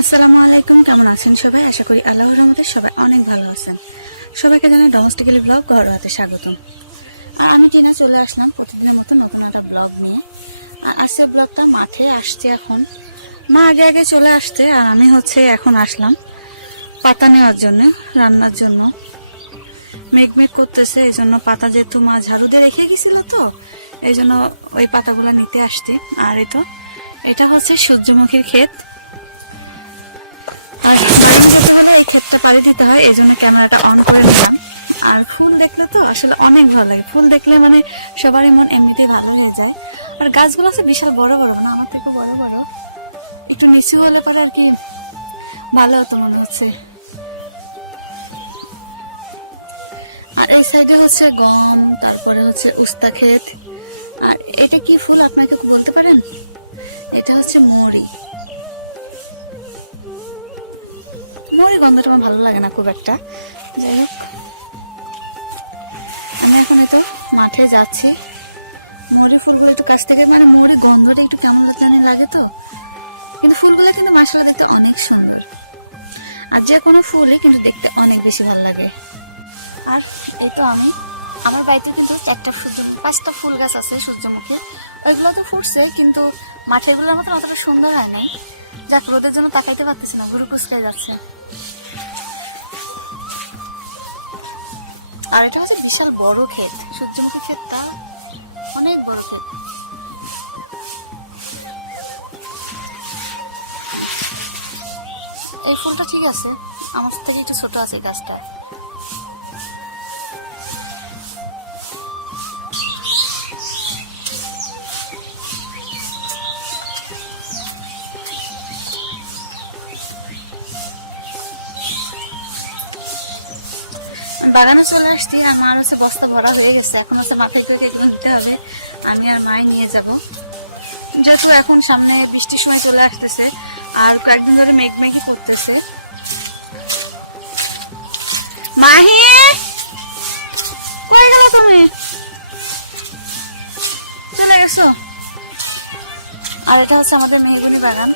আসসালামু আলাইকুম, কেমন আছেন সবাই? আশা করি আল্লাহর রহমতে সবাই অনেক ভালো আছেন। সবাইকে জানাই ডোমেস্টিক্যালি ব্লগ ঘর হাতে স্বাগতম। আর আমি টিনা চলে আসলাম প্রতিদিনের মতো নতুন একটা ব্লগ নিয়ে। আর আজকে ব্লগটা মাঠে আসছে এখন। মা আগে আগে চলে আসতে আর আমি হচ্ছে এখন আসলাম পাতা নেওয়ার জন্য, রান্নার জন্য। মেঘ মেঘ করতেছে এই জন্য পাতা যেহেতু মা ঝাড়ু দিয়ে রেখে গেছিল তো এই জন্য ওই পাতাগুলো নিতে আসছি। আর এই তো, এটা হচ্ছে সূর্যমুখীর ক্ষেত। আর বাগানে যেতে হলে এই ক্ষেতটা পাড়ি দিতে হয়, এই জন্য ক্যামেরাটা অন করে নিলাম। আর ফুল দেখলে তো আসলে অনেক ভালো লাগে। ফুল দেখলে মানে সবারই মন এমনিতেই ভালো হয়ে যায়। আর গাছগুলো হচ্ছে বিশাল বড় বড় মানে আমার থেকে বড় বড়। একটু নিচু হলে পরে আর কি ভালো হতো মনে হচ্ছে। আর এই সাইডে হচ্ছে গম, তারপরে হচ্ছে উস্তা ক্ষেত। আর এটা কি ফুল, আপনাকে বলতে পারেন? এটা হচ্ছে মরি। মরি গন্ধটা আমার ভালো লাগে না খুব একটা। যাই হোক। আমি এখন এই তো মাঠে যাচ্ছি। মরি ফুলগুলো একটু কাছ থেকে মানে মরি গন্ধটা একটু কেমন জানি লাগে তো। কিন্তু ফুলগুলো কিন্তু মাসালা দেখতে অনেক সুন্দর। আর যে কোনো ফুলই কিন্তু দেখতে অনেক বেশি ভালো লাগে। আর এই তো আমি আমার বাড়িতে কিন্তু চারটা সূর্য পাঁচটা ফুল গাছ আছে সূর্যমুখীর ওইগুলো তো ফুটছে, কিন্তু মাঠেগুলোর মতন অতটা সুন্দর হয় নাই। যাক, রোদের জন্য তাকাইতে পারতেছি না ঘুরু কুচকাই যাচ্ছে। আর এটা হচ্ছে বিশাল বড় ক্ষেত। সূর্যমুখী ক্ষেতটা অনেক বড় ক্ষেত। এই ফুলটা ঠিক আছে। আমার থেকে একটু ছোট আছে গাছটা। বাগানে চলে আসছি, আর মার হচ্ছে বস্তা ভরা হয়ে গেছে। এখন হচ্ছে মাথায় করে এগুলো নিতে হবে। আমি আর মাই নিয়ে যাব। যেহেতু এখন সামনে বৃষ্টির সময় চলে আসতেছে, আর কয়েকদিন ধরে মেঘ মেঘই করতেছে। মাহি! কই গেল তুমি? চলে গেছো? আর এটা হচ্ছে আমাদের মেহগুনি বাগান।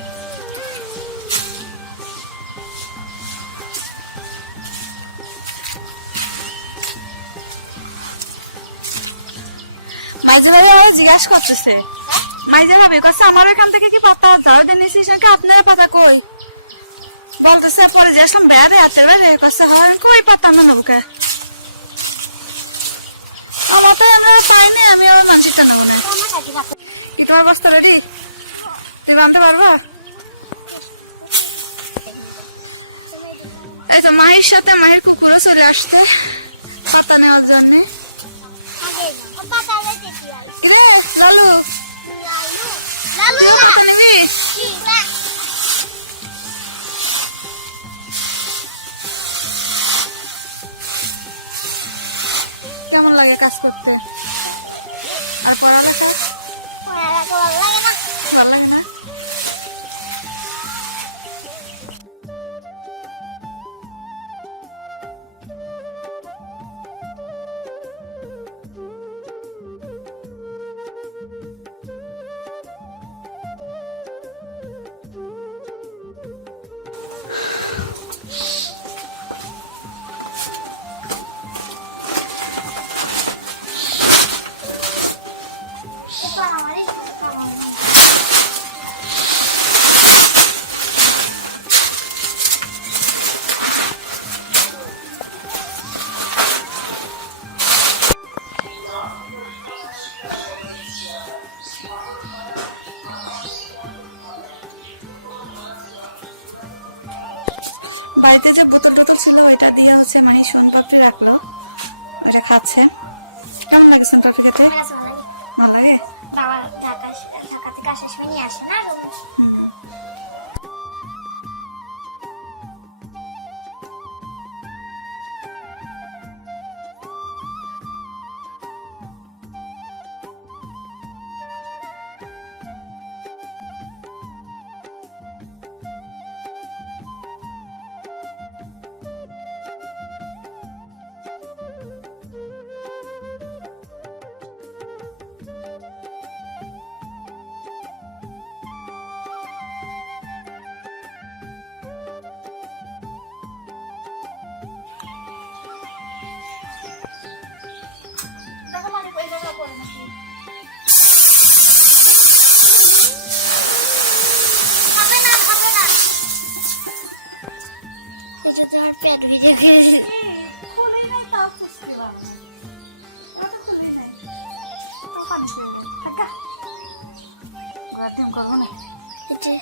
মাইজে ভাবি আমাদের জিজ্ঞাসা করতেছে। মাইজে ভাবি কাছে আমার এখান থেকে কি পাতা যাও নিয়েছিস নাকি? আপনারা পাতা কই? বলতেছে, পরে যে আসলাম বেড়ে হাতের বেড়ে কাছে হয়, আমি কই পাতা আমরা নেব কে? আমার তো আমরা পাইনি আমি আবার মানসিকটা নেব না। কি তোমার বস্তা রেডি তুমি আনতে পারবা? এই তো মাহির সাথে মাহির কুকুরও চলে আসতে পাতা নেওয়ার জন্যে। কিরে লালু? তুইও পাতা নিবি? কেমন লাগে কাজ করতে? আর পড়ালেখা? ভালো লাগে না? বাড়িতে যে বোতল টোতল ছিল ওইটা দিয়ে হচ্ছে মাহি সোন পাপড়ি রাখল। ওইটা খাচ্ছে। কেমন লাগে সোন পাপড়ি খেতে? ভালো লাগে? বাবা ঢাকা ঢাকা থেকে আসার সময় নিয়ে আসে না এটা তো আর পেট ভিজে গেছে। খুলি নাই তাও খুঁজতে পারবে এবার তো খুলি নাই। তাও পানি পেয়ে যায় থাকা ডিম করব না। এটা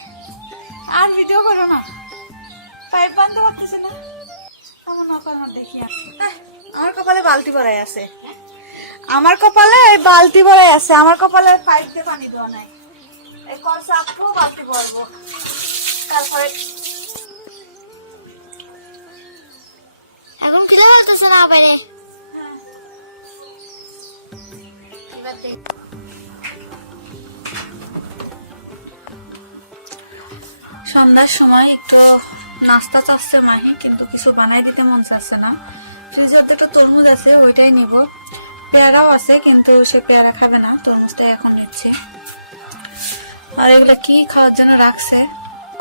আর ভিডিও করো না। পাইপ বানতে পারতেছি না। আমার দেখি আর। আহ, আমার কপালে বালতি ভরাই আছে। আমার কপালে এই বালতি ভরাই আছে। আমার কপালে পাইপ দিয়ে পানি দেওয়া নাই। এই কল চাপবো বালতি ভরবো। তারপরে এখন খুলে ফেলতেছে না পারে হ্যাঁ। সন্ধ্যার সময় একটু নাস্তা চাচ্ছে মাহি কিন্তু কিছু বানাই দিতে মন চাচ্ছে না। ফ্রিজে অর্ধেকটা তরমুজ আছে ওইটাই নিব। পেয়ারাও আছে, কিন্তু সে পেয়ারা খাবে না, তরমুজটাই এখন নিচ্ছে। আর এগুলো কি খাওয়ার জন্য রাখছে?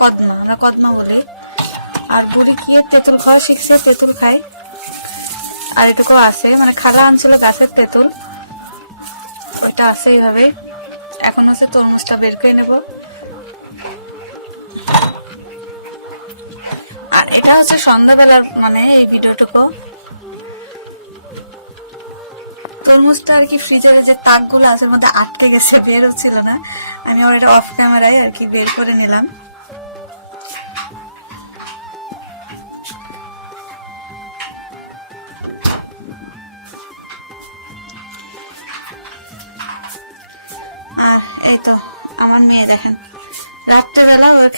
কদমা, আমরা কদমা বলি। আর বুড়ি এর তেঁতুল খাওয়া শিখছে? তেঁতুল খায় আর এটুকু আছে মানে খালা আনছিল গাছের তেঁতুল। ওইটা আছে এইভাবে এখন হচ্ছে তরমুজটা বের করে নেব। আর এটা হচ্ছে সন্ধ্যাবেলার মানে এই ভিডিওটুকু। তরমুজটা আর কি ফ্রিজারে যে তাকগুলো আছে, এর মধ্যে আটকে গেছে বের হচ্ছিল না। আমি আবার এটা অফ ক্যামেরায় আর কি বের করে নিলাম। আর এই তো, আমার মেয়ে দেখেন। রাত্রেবেলা ওর